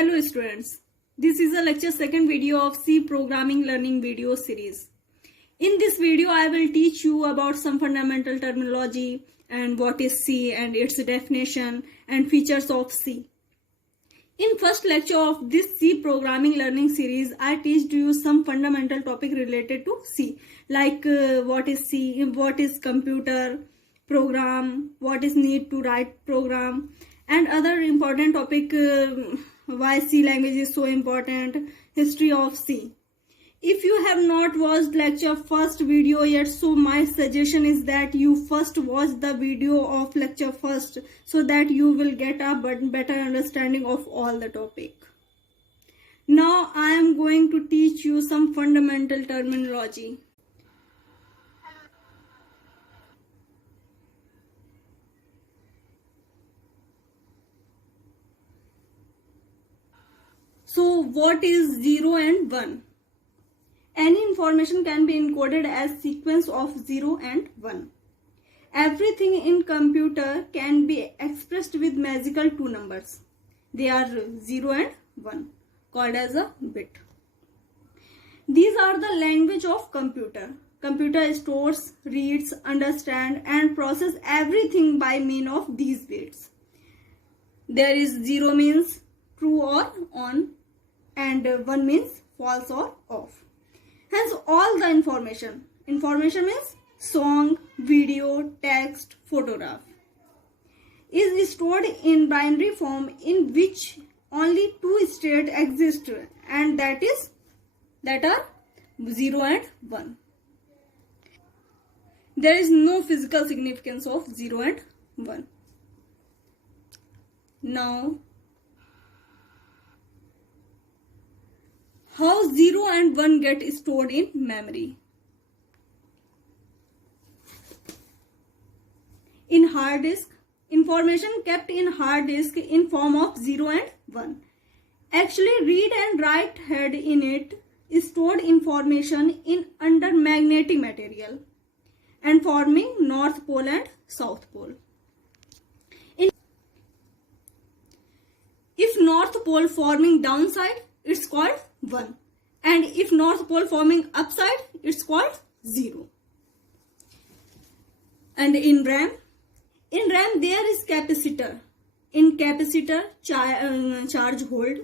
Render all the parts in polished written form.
Hello students, this is a lecture second video of C programming learning video series. In this video I will teach you about some fundamental terminology and what is C and its definition and features of C. In first lecture of this C programming learning series I teach you some fundamental topic related to C, like what is C, what is computer program, what is need to write program, and other important topic, why C language is so important, history of C. If you have not watched lecture first video yet, so my suggestion is that you first watch the video of lecture first, so that you will get a better understanding of all the topic. Now I am going to teach you some fundamental terminology. So what is 0 and 1? Any information can be encoded as sequence of 0 and 1. Everything in computer can be expressed with magical two numbers. They are 0 and 1, called as a bit. These are the language of computer. Computer stores, reads, understands and processes everything by means of these bits. There is 0 means true or on, and 1 means false or off. Hence all the information means song, video, text, photograph, is stored in binary form in which only two states exist, and that are 0 and 1. There is no physical significance of 0 and 1. Now, how 0 and 1 get stored in memory? In hard disk, information kept in hard disk in form of 0 and 1. Actually, read and write head in it is stored information in under magnetic material and forming North Pole and South Pole. If North Pole forming downside, it's called 1, and if North Pole forming upside, it's called 0. And in RAM there is capacitor. In capacitor charge hold.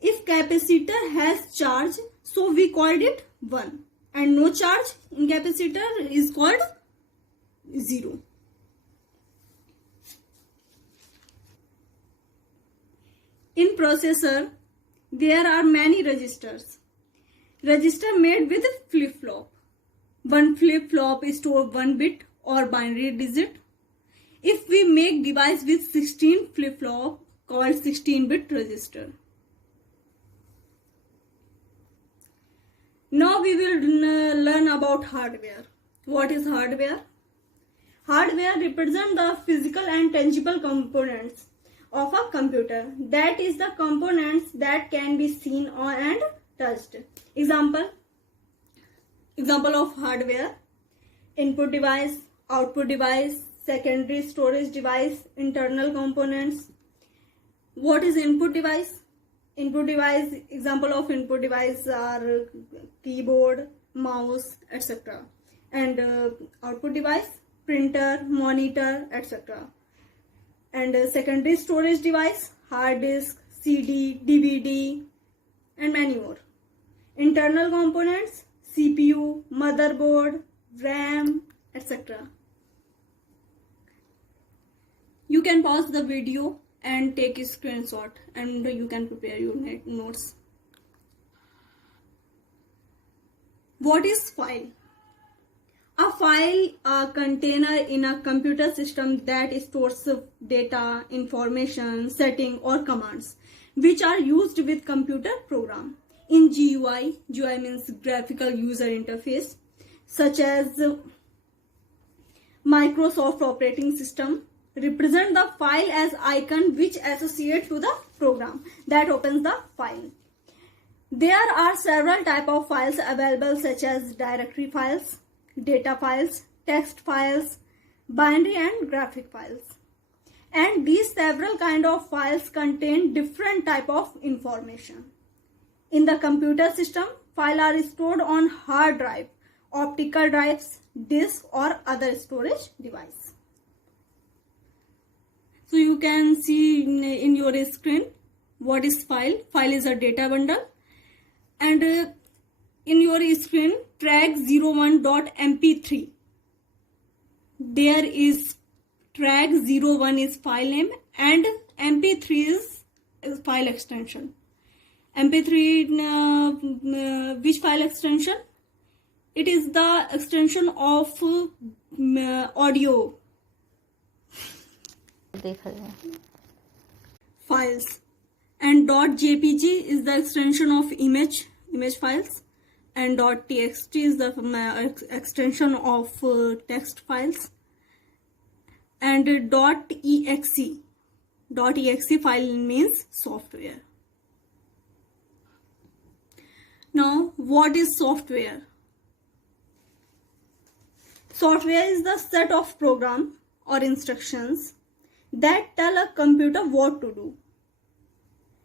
If capacitor has charge, so we called it 1, and no charge in capacitor is called 0. In processor there are many registers. Register made with flip-flop. One flip-flop stores 1 bit or binary digit. If we make device with 16 flip-flop, called 16-bit register. Now we will learn about hardware. What is hardware? Hardware represents the physical and tangible components of a computer. That is the components that can be seen and touched. Example of hardware: input device, output device, secondary storage device, internal components. What is input device? Input device, example of input device are keyboard, mouse, etc. And output device, printer, monitor, etc. And secondary storage device, hard disk, CD, DVD, and many more. Internal components, CPU, motherboard, RAM, etc. You can pause the video and take a screenshot, and you can prepare your notes. What is file? A file, a container in a computer system that stores data, information, setting or commands which are used with computer program. In GUI means graphical user interface, such as Microsoft operating system, represent the file as icon which associate to the program that opens the file. There are several types of files available, such as directory files, data files, text files, binary and graphic files. and these several kind of files contain different type of information. In the computer system, files are stored on hard drive, optical drives, disk or other storage device. So you can see in your screen what is file. File is a data bundle, and in your screen track01.mp3. There is track01 is file name and mp3 is file extension. mp3 which file extension? It is the extension of audio files, and .jpg is the extension of image files, and .txt is the extension of text files, and .exe file means software. Now, what is software? Software is the set of programs or instructions that tell a computer what to do.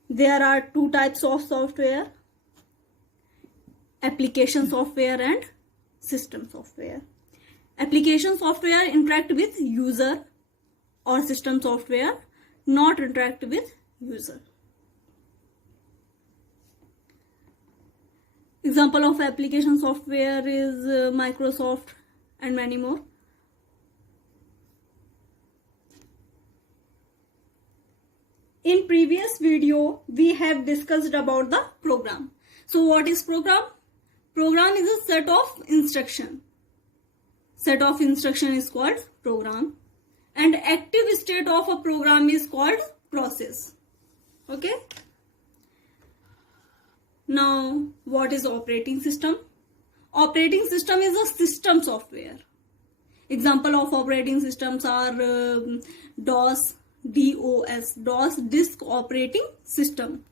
There are two types of software: application software and system software. Application software interact with user, or system software not interact with user. Example of application software is Microsoft and many more. In previous video, we have discussed about the program. So what is program? Program is a set of instruction. Set of instruction is called program, and active state of a program is called process. Okay. Now, what is operating system? Operating system is a system software. Example of operating systems are DOS, disk operating system,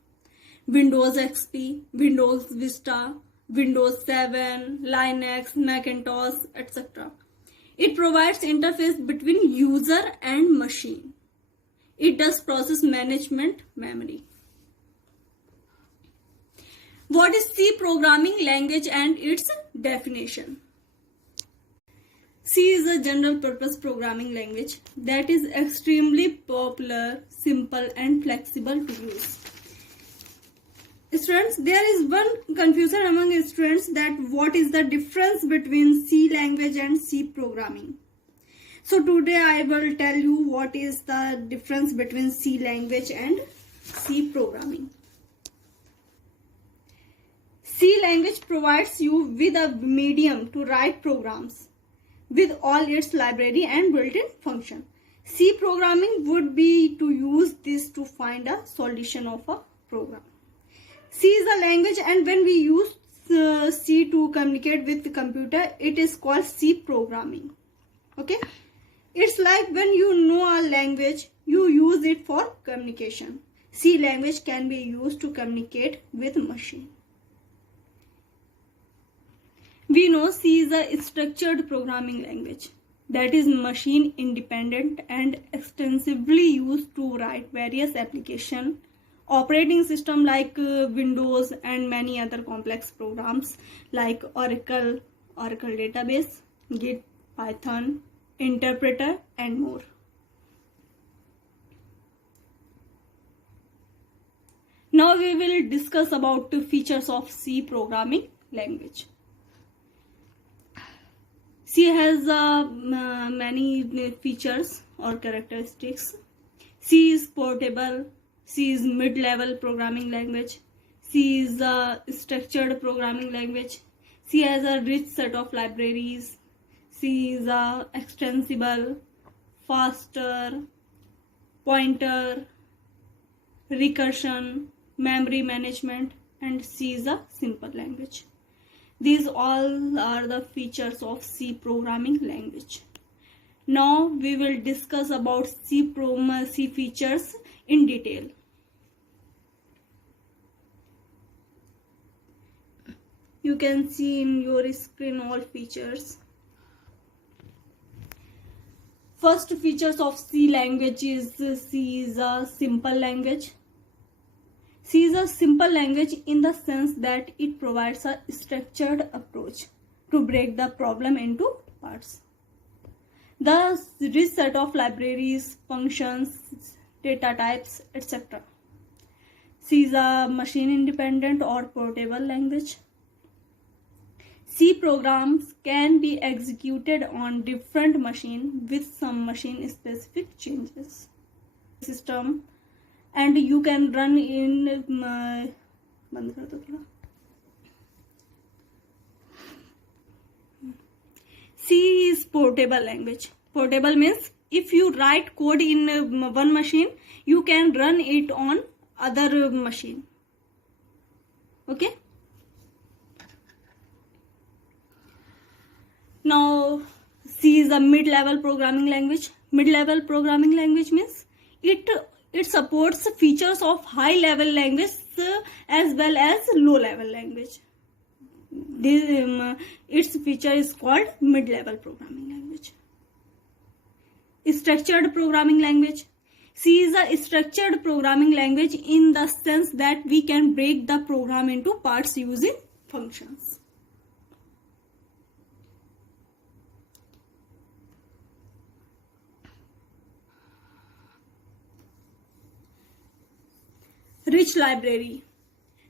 Windows XP, Windows Vista, Windows 7, Linux, Macintosh, etc. It provides interface between user and machine. It does process management memory. What is C programming language and its definition? C is a general purpose programming language that is extremely popular, simple and flexible to use. Students, there is one confusion among students that what is the difference between C language and C programming. So today I will tell you what is the difference between C language and C programming. C language provides you with a medium to write programs with all its library and built-in function. C programming would be to use this to find a solution of a program. C is a language, and when we use C to communicate with the computer, it is called C programming. Okay, it's like when you know a language, you use it for communication. C language can be used to communicate with machine. We know C is a structured programming language that is machine independent and extensively used to write various applications, operating system like Windows and many other complex programs like Oracle database, Git, Python, interpreter and more. Now we will discuss about the features of C programming language. C has many features or characteristics. C is portable. C is mid-level programming language. C is a structured programming language. C has a rich set of libraries. C is a extensible, faster, pointer, recursion, memory management, and C is a simple language. These all are the features of C programming language. Now we will discuss about C features in detail. You can see in your screen all features. First features of C language is C is a simple language. C is a simple language in the sense that it provides a structured approach to break the problem into parts. The rich set of libraries, functions, data types, etc. C is a machine independent or portable language. C programs can be executed on different machines with some machine specific changes. System, and you can run in C is portable language. Portable means if you write code in one machine, you can run it on other machine. Okay. Now C is a mid-level programming language. Mid-level programming language means it supports features of high-level language as well as low-level language. Its feature is called mid-level programming language. Structured programming language. C is a structured programming language in the sense that we can break the program into parts using functions. Rich library.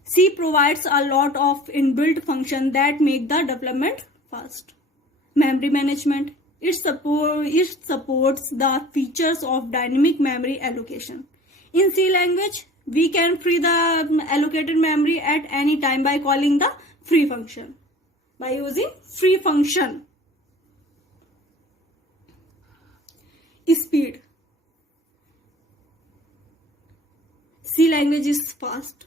C provides a lot of inbuilt functions that make the development fast. Memory management. It supports the features of dynamic memory allocation. In C language, we can free the allocated memory at any time by calling the free function. By using free function. Speed. C language is fast.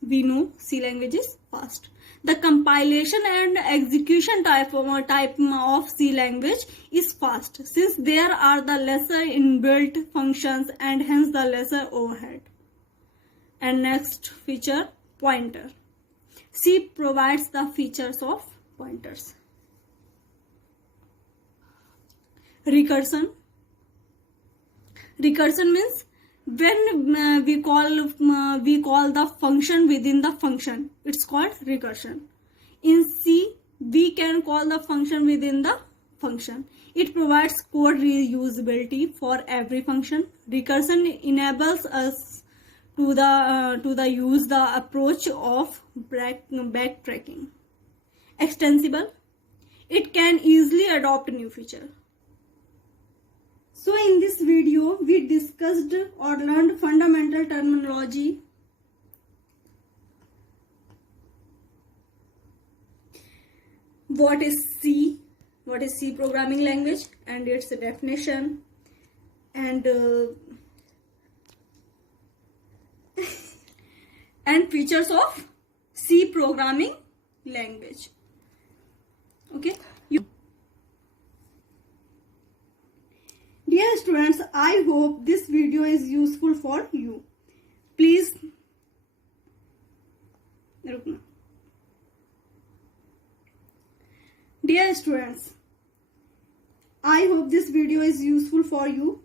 We know C language is fast. The compilation and execution type of C language is fast, since there are the lesser inbuilt functions and hence the lesser overhead. And next feature, pointer. C provides the features of pointers. Recursion. Recursion means when we call the function within the function, it's called recursion. In C, we can call the function within the function. It provides code reusability for every function. Recursion enables us to use the approach of backtracking. Extensible. It can easily adopt new feature. So in this video, we discussed or learned fundamental terminology, what is C programming language and its definition, and and features of C programming language. Okay. Dear students, I hope this video is useful for you. Please, dear students, I hope this video is useful for you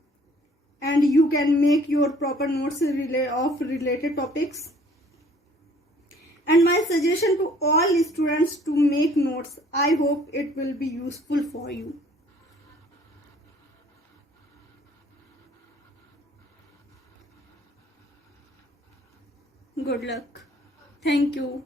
and you can make your proper notes of related topics. And my suggestion to all students to make notes. I hope it will be useful for you. Good luck. Thank you.